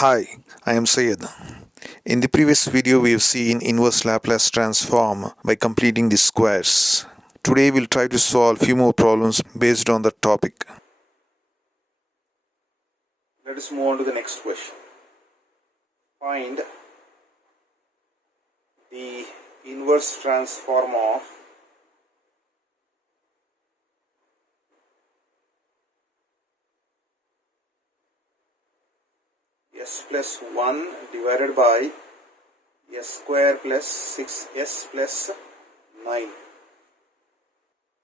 Hi, I am Syed. In the previous video, we have seen inverse Laplace transform by completing the squares. Today, we'll try to solve few more problems based on that topic. Let us move on to the next question. Find the inverse transform of s plus 1 divided by s square plus 6s plus 9.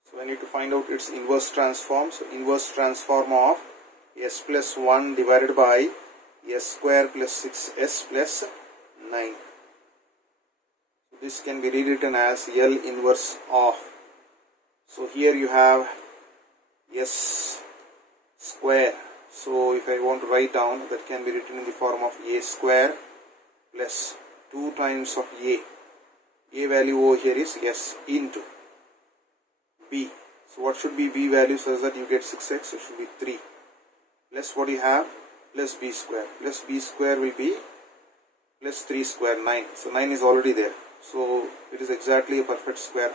So I need to find out its inverse transform. So inverse transform of s plus 1 divided by s square plus 6s plus 9. So this can be rewritten as L inverse of. So here you have s square. So if I want to write down, that can be written in the form of a square plus 2 times of a. A value over here is s into b. So what should be b value such that you get 6x? So it should be 3. Plus what you have? Plus b square. Plus b square will be plus 3 square, 9. So 9 is already there. So it is exactly a perfect square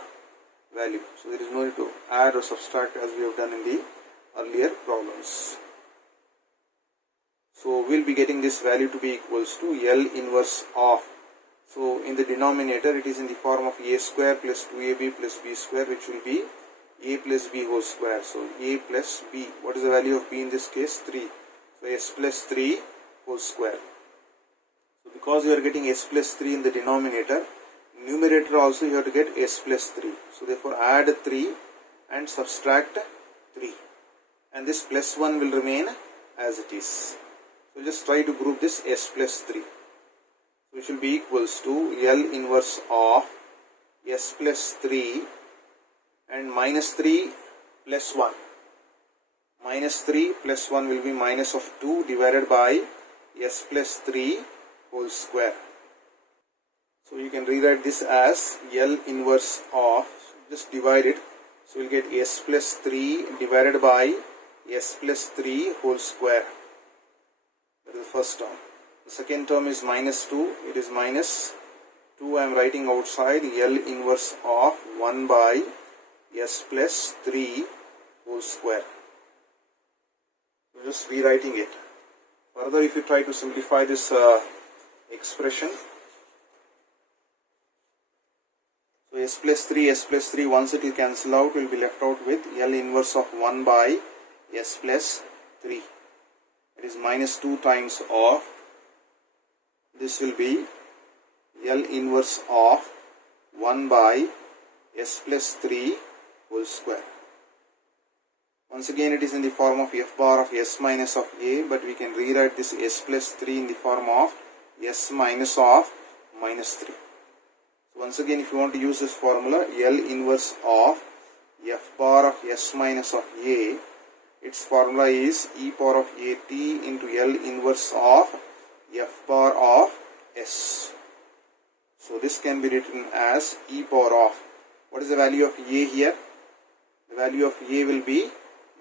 value. So there is no need to add or subtract as we have done in the earlier problems. So we'll be getting this value to be equals to L inverse of. So in the denominator it is in the form of a square plus 2ab plus b square, which will be a plus b whole square. So a plus b. What is the value of b in this case? 3. So s plus 3 whole square. So because you are getting s plus 3 in the denominator, numerator also you have to get s plus 3. So therefore add 3 and subtract 3. And this plus 1 will remain as it is. So just try to group this s plus 3. So it will be equals to L inverse of s plus 3 and minus 3 plus 1. Minus 3 plus 1 will be minus of 2 divided by s plus 3 whole square. So you can rewrite this as L inverse of, just divide it. So we'll get s plus 3 divided by s plus 3 whole square. That is the first term. The second term is minus 2. It is minus 2. I am writing outside L inverse of 1 by s plus 3 whole square. So just rewriting it. Further, if you try to simplify this expression, so s plus 3, once it will cancel out, will be left out with L inverse of 1 by s plus 3. It is minus 2 times of, this will be L inverse of 1 by s plus 3 whole square. Once again it is in the form of f bar of s minus of a, but we can rewrite this s plus 3 in the form of s minus of minus 3. So once again, if you want to use this formula, L inverse of f bar of s minus of a, its formula is e power of at into L inverse of f bar of s. So this can be written as e power of, what is the value of a here? The value of a will be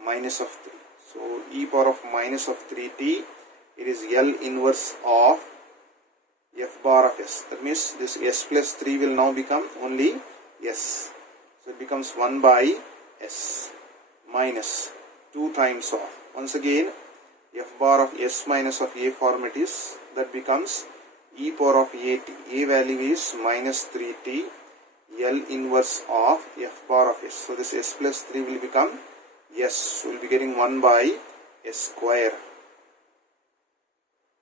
minus of 3. So e power of minus of 3t, it is L inverse of f bar of s. That means this s plus 3 will now become only s. So it becomes 1 by s minus 2 times of, once again f bar of s minus of a format is, that becomes e power of at. A value is minus 3t, L inverse of f bar of s. So this s plus 3 will become s. So we'll be getting 1 by s square.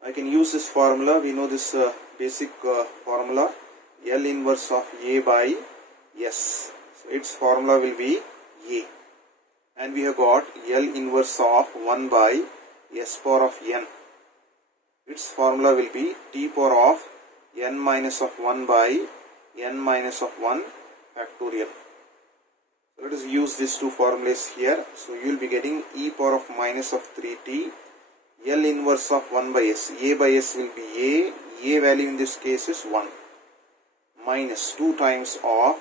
I can use this formula. We know this basic formula, L inverse of a by s. So its formula will be a. And we have got L inverse of 1 by s power of n. Its formula will be t power of n minus of 1 by n minus of 1 factorial. So let us use these two formulas here. So you will be getting e power of minus of 3t, L inverse of 1 by s. A by s will be a. A value in this case is 1. Minus 2 times of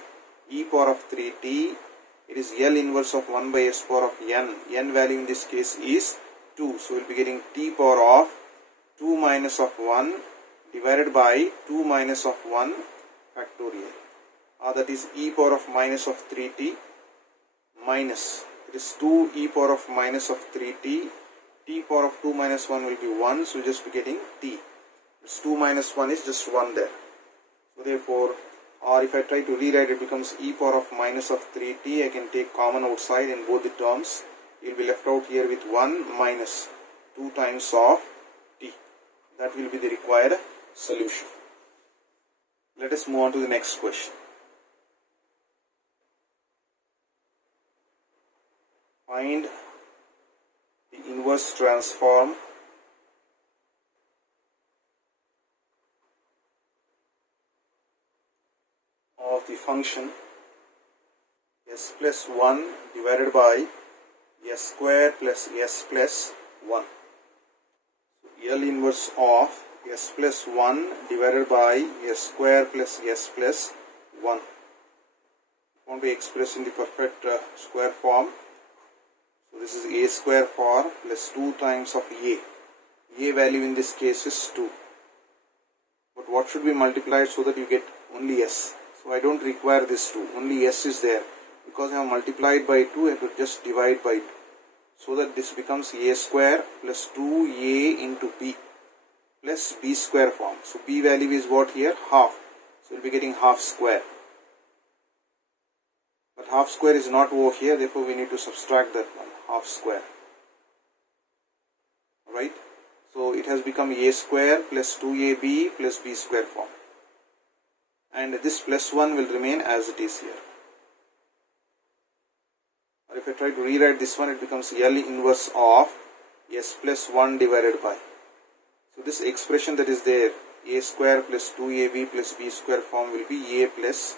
e power of 3t. It is L inverse of 1 by s power of n. N value in this case is 2. So we will be getting t power of 2 minus of 1 divided by 2 minus of 1 factorial, or that is e power of minus of 3t minus, it is 2 e power of minus of 3t, t power of 2 minus 1 will be 1, so just be getting t. It's 2 minus 1 is just 1 there. So therefore, or if I try to rewrite, it becomes e power of minus of 3t. I can take common outside in both the terms. You will be left out here with 1 minus 2 times of t. That will be the required solution. Let us move on to the next question. Find the inverse transform of the function s plus 1 divided by s square plus s plus 1. L inverse of s plus 1 divided by s square plus s plus 1. I want to express in the perfect square form. So this is a square for plus 2 times of a. A value in this case is 2. But what should be multiplied so that you get only s? So I don't require this 2. Only s is there. Because I have multiplied by 2, I have to just divide by 2. So that this becomes a square plus 2a into b plus b square form. So b value is what here? Half. So we will be getting half square. But half square is not over here, therefore we need to subtract that one, half square. Alright, so it has become a square plus 2ab plus b square form. And this plus 1 will remain as it is here. Or if I try to rewrite this one, it becomes L inverse of s plus 1 divided by. So this expression that is there, a square plus 2ab plus b square form will be a plus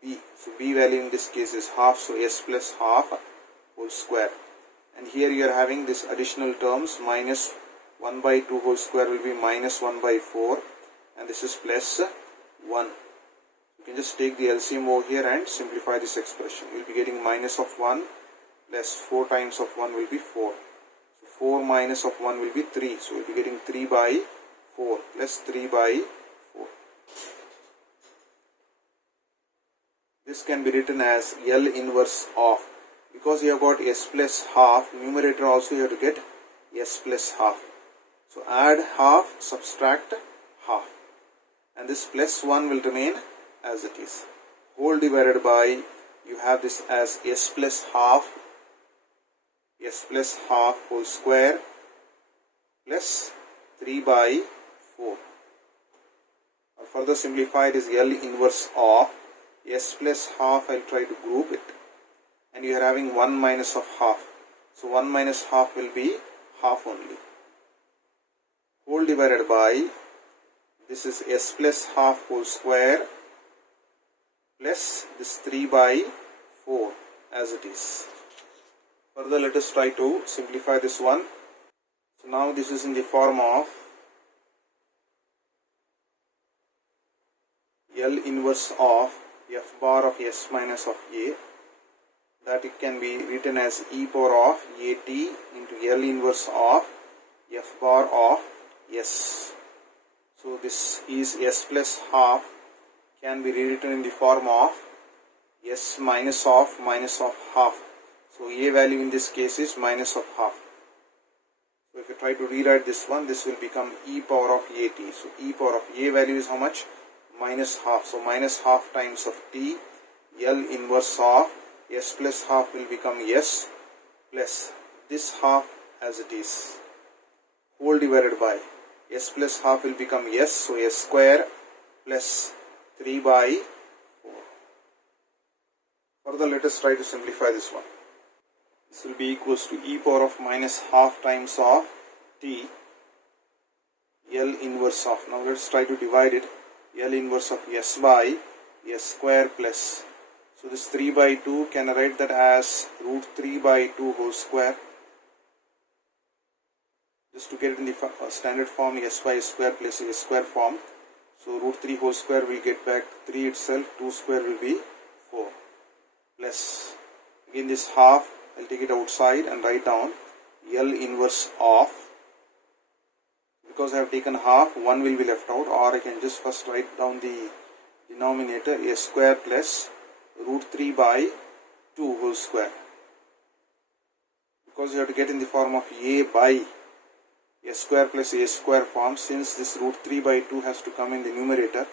b. So b value in this case is half, so s plus half whole square. And here you are having this additional terms, minus 1 by 2 whole square will be minus 1 by 4, and this is plus 1. You can just take the LCM over here and simplify this expression. You will be getting minus of 1 plus 4 times of 1 will be 4. So 4 minus of 1 will be 3. So we will be getting 3 by 4 plus 3 by 4. This can be written as L inverse of, because you have got s plus half, numerator also you have to get s plus half. So add half, subtract half, and this plus 1 will remain as it is. Whole divided by, you have this as s plus half whole square plus 3 by 4. Or further simplified is L inverse of s plus half. I will try to group it, and you are having 1 minus of half. So 1 minus half will be half only. Whole divided by, this is s plus half whole square plus this 3 by 4 as it is. Further, let us try to simplify this one. So now this is in the form of L inverse of f bar of s minus of a, that it can be written as e power of at into L inverse of f bar of s. So this is s plus half, can be rewritten in the form of s minus of half. So a value in this case is minus of half. So if you try to rewrite this one, this will become e power of at. So e power of a value is how much? Minus half. So minus half times of t. L inverse of s plus half will become s plus this half as it is, whole divided by s plus half will become s. So s square plus 3 by 4. Further, let us try to simplify this one. This will be equals to e power of minus half times of t, L inverse of. Now let us try to divide it. L inverse of s by s square plus. So this 3 by 2, can I write that as root 3 by 2 whole square? Just to get it in the standard form, s by s square plus s square form. So root 3 whole square will get back 3 itself, 2 square will be 4. Plus, again this half, I will take it outside and write down L inverse of, because I have taken half, 1 will be left out, or I can just first write down the denominator a square plus root 3 by 2 whole square, because you have to get in the form of a by a square plus a square form. Since this root 3 by 2 has to come in the numerator,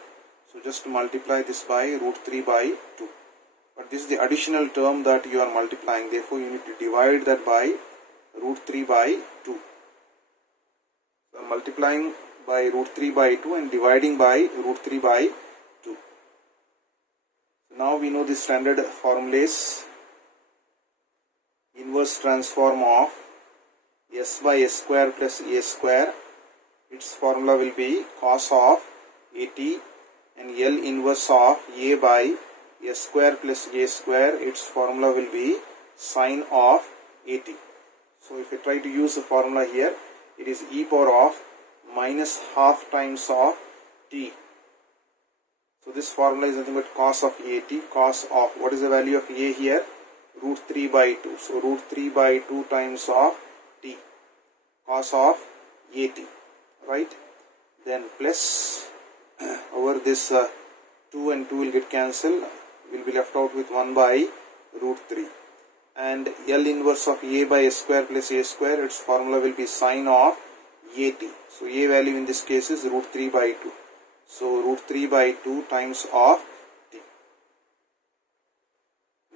so just multiply this by root 3 by 2. But this is the additional term that you are multiplying, therefore you need to divide that by root 3 by 2. So I am multiplying by root 3 by 2 and dividing by root 3 by 2. So now we know the standard formulas. Inverse transform of s by s square plus a square, its formula will be cos of at, and L inverse of a by s square plus a square, its formula will be sine of at. So if you try to use the formula here, it is e power of minus half times of t. So this formula is nothing but cos of at, cos of, what is the value of a here? Root 3 by 2. So root 3 by 2 times of t, cos of at, right? Then plus over this 2 and 2 will get cancelled, will be left out with 1 by root 3. And L inverse of a by s square plus a square, its formula will be sine of at. So a value in this case is root 3 by 2. So root 3 by 2 times of t.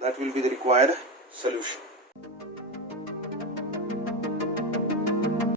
That will be the required solution.